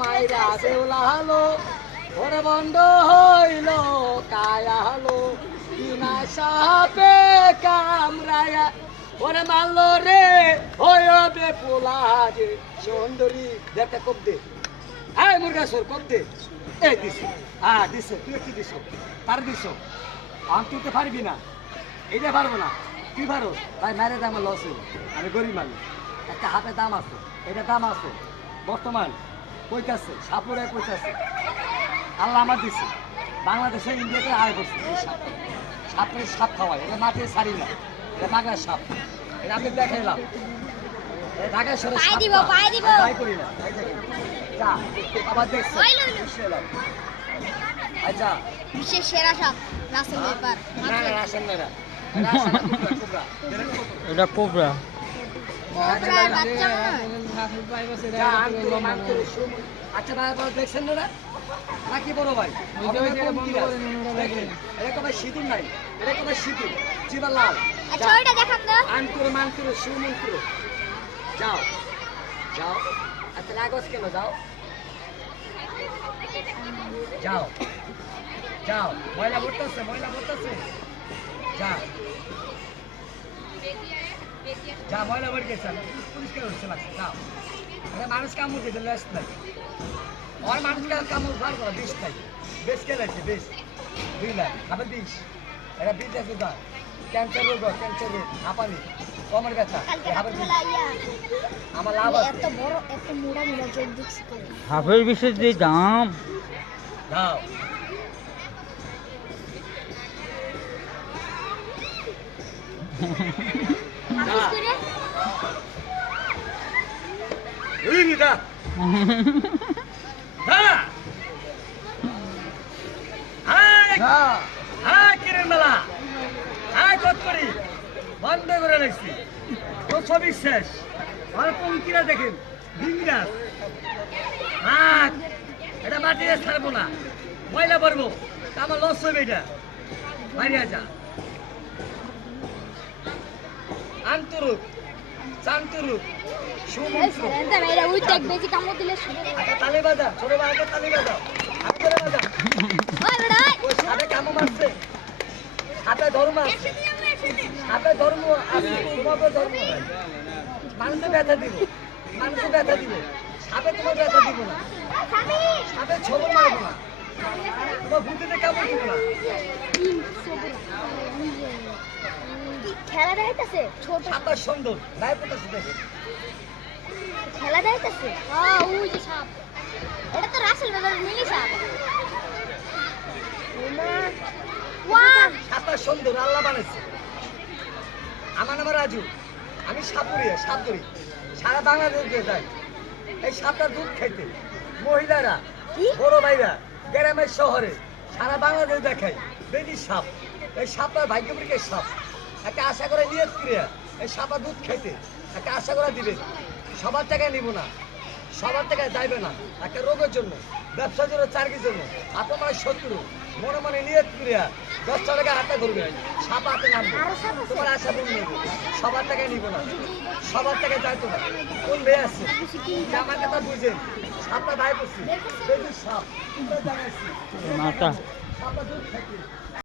মাইরা দেউলা হলো ওরে বন্ধ হইল কায়া হলো কিনা সাপে কামরায়া ওরে মারলো রে ওয় বেপুলা রে সুন্দরী দেখে কব দে এই মুরগা সর কব দে এই দিছ দিছ তুই কি দিছ তার দিছ তুই তো পারবি না এইটা পারবো না তুই পারো ভাই মেরে দাম লস হইল আমি গরিব মানুষ একটা হাতে দাম আছে এটা দাম আছে বর্তমান কইতাছে সাপুরে কইতাছে আল্লাহ আমার দিছে বাংলাদেশে ইন্ডিয়াতে আয় করছে সাপের সাপ খাওয়ায় এটা মাঠে ছাড়ি না এটা বাংলার সাপ এটা আমি দেখাইলাম ঢাকায় সরে তাই করি না যা আবার দেখছি আচ্ছা বিশ্বের সেরা সাপ রাসেল ভাইপার না রাসেল না এটা কোবরা কোবরার বাচ্চা আচ্ছা ভাই দেখছেন না নাকি বড় ভাই এরকম সিঁদুর নাই এরকম সিঁদুর জিবা লাল আচ্ছা ওইটা দেখান তো আনকুর মানকুর সুমন্ত্র যাও যাও আচ্ছা লাগস কেন যাও যাও যাও ময়লা ভরতেছে যা যা ময়লা ভরে গেছে পরিষ্কার হচ্ছে লাগছে যাও মানুষ কামড় দিতে লেস নাই আর মানুষকে কামড় বার করা বিষ নাই বেশ কে লাগছে বেশ 2 লাখ আবার দিস এটা বিষ আছে দা ক্যান্সার রোগ হাঁপানি কমর ব্যথা আমার লাভ আছে এত বড় এত মোড়া চোখ দেখছি হাফের বিশেষ যে দাম দাও বন্ধ করে রাখছি তো ছবি শেষ আর পঙ্কিরা দেখেন ভিংরাস এটা মাটিতে ছাড়বো না ময়লা পড়বো আমার লস হবে এটা বাইরে যা আন্তরুক চান্তরুক সুমন্ত্র তালি বাজা ছোট ভাইকে তালি বাজাও সাথে কামো মারছে সাথে ধর্ম আছে সাথে ধর্ম আছে তোমাকে ধর্ম নাই মানুষে ব্যথা দিব সাথে তোমার ব্যথা দিব না সাথে ছবল মারবো না তোমার বুদ্ধিতে কামড় দিব না খেলা দেখাইতেছে ছোট সাপটা সুন্দর গায়ে পড়তেছে দেখে খেলা দেখাইতেছে ওই যে সাপ এটা তো রাসেল ভাইপার মিনি সাপ সাপটা সুন্দর আল্লাহ বানাইছে আমার নাম রাজু আমি সাপ ধরি সারা বাংলাদেশে যাই এই সাপটার দুধ খাইতে মহিলারা বড় ভাইরা গ্রামের শহরে সারা বাংলাদেশ দেখায় বেদি সাপ এই সাপটার ভাগ্যপরীক্ষার সাপ একটা আশা করে নিয়ত ক্রিয়া এই সাপা দুধ খাইতে একটা আশা করে দিবে সবার টাকায় নিব না সবার টাকায় যাইবে না একটা রোগের জন্য ব্যবসার জন্য চাকরির জন্য আপনার মানে শত্রু মনে মনে নিয়ত ক্রিয়া 10 টাকা হাতে করবে সাপা হাতে নামবে তোমার আশা পূর্ণ নেবে সবার টাকায় নিব না সবার টাকায় যাইতো না কোন মেয়ে আছে আমার কথা বুঝেন সাপটা ভাই করছি সাপ জানাইছি মাটা সাপা দুধ খাইতে